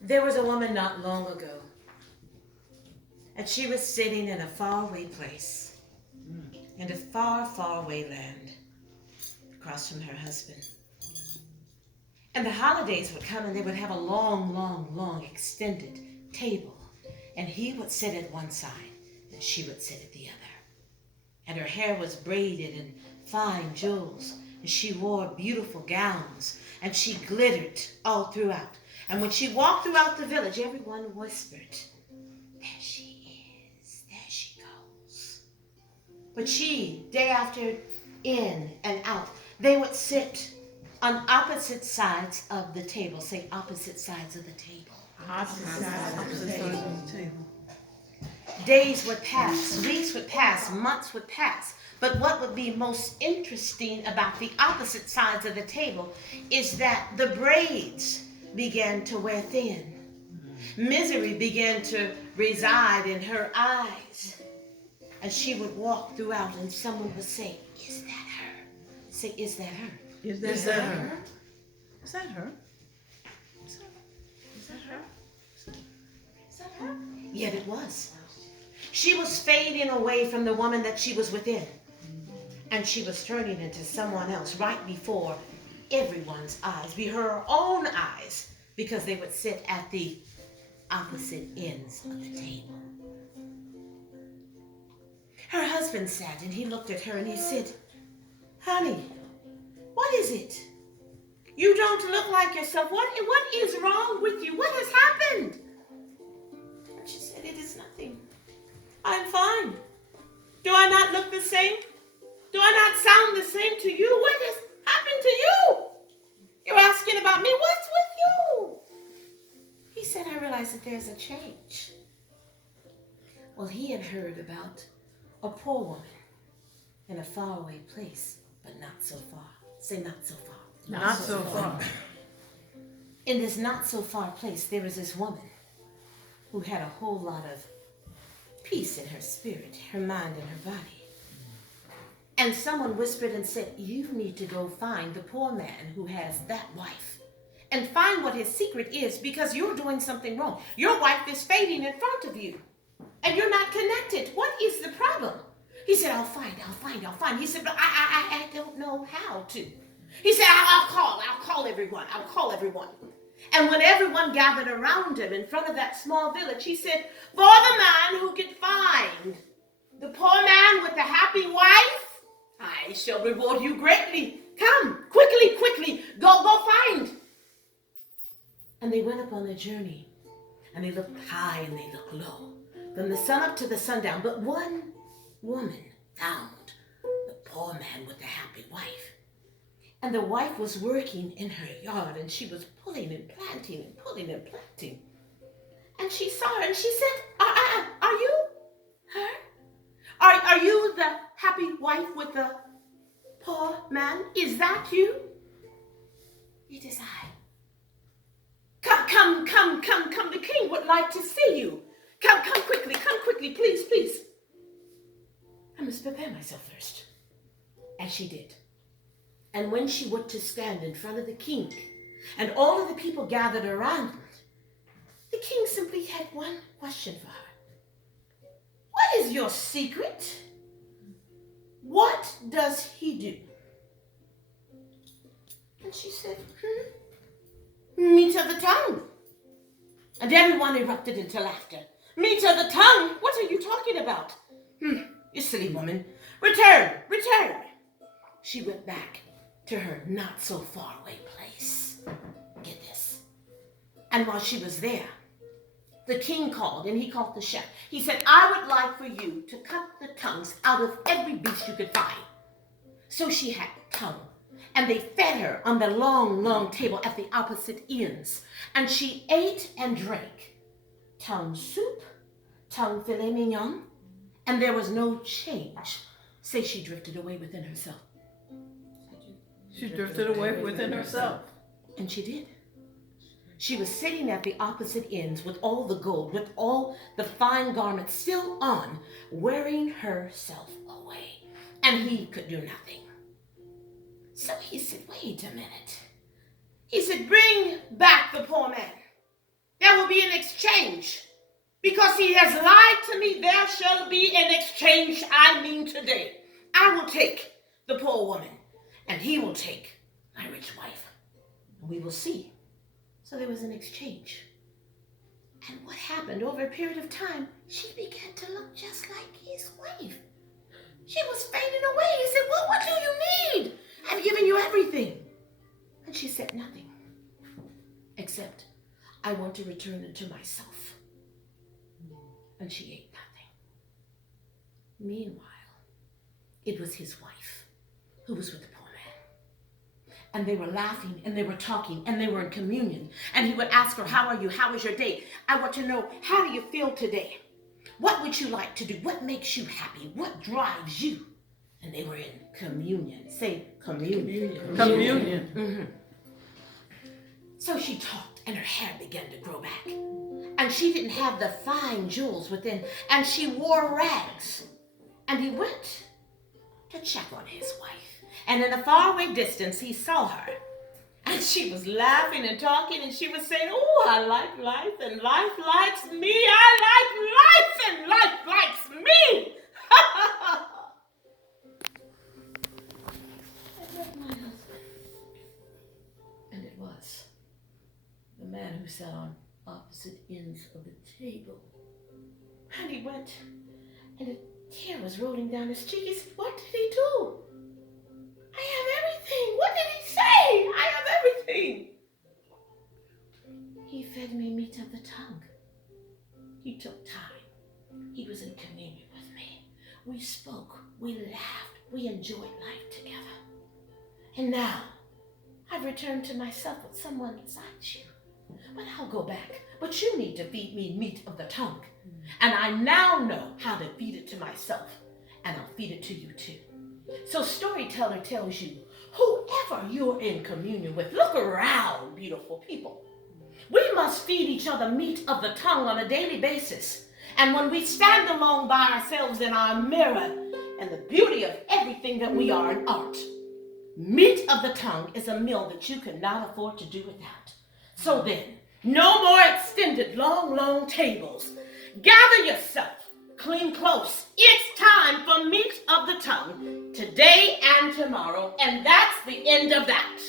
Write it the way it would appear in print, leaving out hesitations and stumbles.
There was a woman not long ago, and she was sitting in a faraway place, in a far, far away land, across from her husband. And the holidays would come, and they would have a long, long, long extended table, and he would sit at one side, and she would sit at the other. And her hair was braided in fine jewels, and she wore beautiful gowns, and she glittered all throughout. And when she walked throughout the village, everyone whispered, "There she is, there she goes." But she, day after in and out, they would sit on opposite sides of the table. Say opposite sides of the table. Opposite sides of the table. Days would pass, weeks would pass, months would pass. But what would be most interesting about the opposite sides of the table is that the braids began to wear thin. Misery began to reside in her eyes. And she would walk throughout and someone would say, "Is that her?" Say, "Is that her?" Is that her? Is that her? Is that her? Is that her? Is that her? Yet it was. She was fading away from the woman that she was within. And she was turning into someone else right before everyone's eyes, before her own eyes, because they would sit at the opposite ends of the table. Her husband sat and he looked at her and he said, "Honey, what is it? You don't look like yourself. What is wrong with you? What has happened?" And she said, "It is nothing. I'm fine. Do I not look the same? Do I not sound the same to you? What has happened to you? You're asking about me. What's with you?" He said, "I realize that there's a change." Well, he had heard about a poor woman in a faraway place, but not so far. Say not so far. Not so far. In this not so far place, there was this woman who had a whole lot of peace in her spirit, her mind, and her body. And someone whispered and said, "You need to go find the poor man who has that wife and find what his secret is, because you're doing something wrong. Your wife is fading in front of you and you're not connected. What is the problem?" He said, I'll find. He said, "But I don't know how to." He said, I'll call everyone. And when everyone gathered around him in front of that small village, he said, "For the man who can find the poor man with the happy wife, I shall reward you greatly. Come, quickly, go find." And they went upon a journey, and they looked high and they looked low, from the sun up to the sundown. But one woman found the poor man with the happy wife. And the wife was working in her yard, and she was pulling and planting and pulling and planting. And she saw her, and she said, Are you her? Are you the happy wife with the poor man? Is that you?" "It is I." Come, the king would like to see you. Come quickly, please. I must prepare myself first." And she did. And when she went to stand in front of the king, and all of the people gathered around her, the king simply had one question for her. "What is your secret? What does he do?" And she said, "Meat of the tongue." And everyone erupted into laughter. "Meat of the tongue? What are you talking about? You silly woman. Return. She went back to her not so far away place. Get this. And while she was there, the king called, and he called the chef. He said, "I would like for you to cut the tongues out of every beast you could find." So she had tongue, and they fed her on the long, long table at the opposite ends. And she ate and drank tongue soup, tongue filet mignon, and there was no change. Say she drifted away within herself. She drifted away within herself. And she did. She was sitting at the opposite ends with all the gold, with all the fine garments still on, wearing herself away. And he could do nothing. So he said, "Wait a minute." He said, "Bring back the poor man. There exchange. Because he has lied to me, there shall be an exchange, I mean today. I will take the poor woman, and he will take my rich wife. We will see. So there was an exchange. And what happened over a period of time, she began to look just like his wife. She was fading away. He said, well, what do you need? I've given you everything. And she said nothing, except I want to return into myself. And she ate nothing. Meanwhile, it was his wife who was with the poor man. And they were laughing, and they were talking, and they were in communion. And he would ask her, how are you? How was your day? I want to know, how do you feel today? What would you like to do? What makes you happy? What drives you? And they were in communion. Say communion. Communion. Mm-hmm. So she talked, and her hair began to grow back. And she didn't have the fine jewels within, and she wore rags. And he went to check on his wife. And in the faraway distance, he saw her. And she was laughing and talking, and she was saying, oh, I like life, and life likes me. I like life, and life likes me. I love my husband. And it was the man who sat on opposite ends of the table. And he went, and a tear was rolling down his cheek. He said, what did he do? I have everything. What did he say? I have everything. He fed me meat of the tongue. He took time. He was in communion with me. We spoke. We laughed. We enjoyed life together. And now, I've returned to myself with someone besides you. But I'll go back. But you need to feed me meat of the tongue. And I now know how to feed it to myself. And I'll feed it to you too. So Storyteller tells you, whoever you're in communion with, look around, beautiful people. We must feed each other meat of the tongue on a daily basis. And when we stand alone by ourselves in our mirror and the beauty of everything that we are in art, meat of the tongue is a meal that you cannot afford to do without. So then, no more extended long tables. Gather yourself, clean close. It's time for meat of the tongue today and tomorrow, and that's the end of that.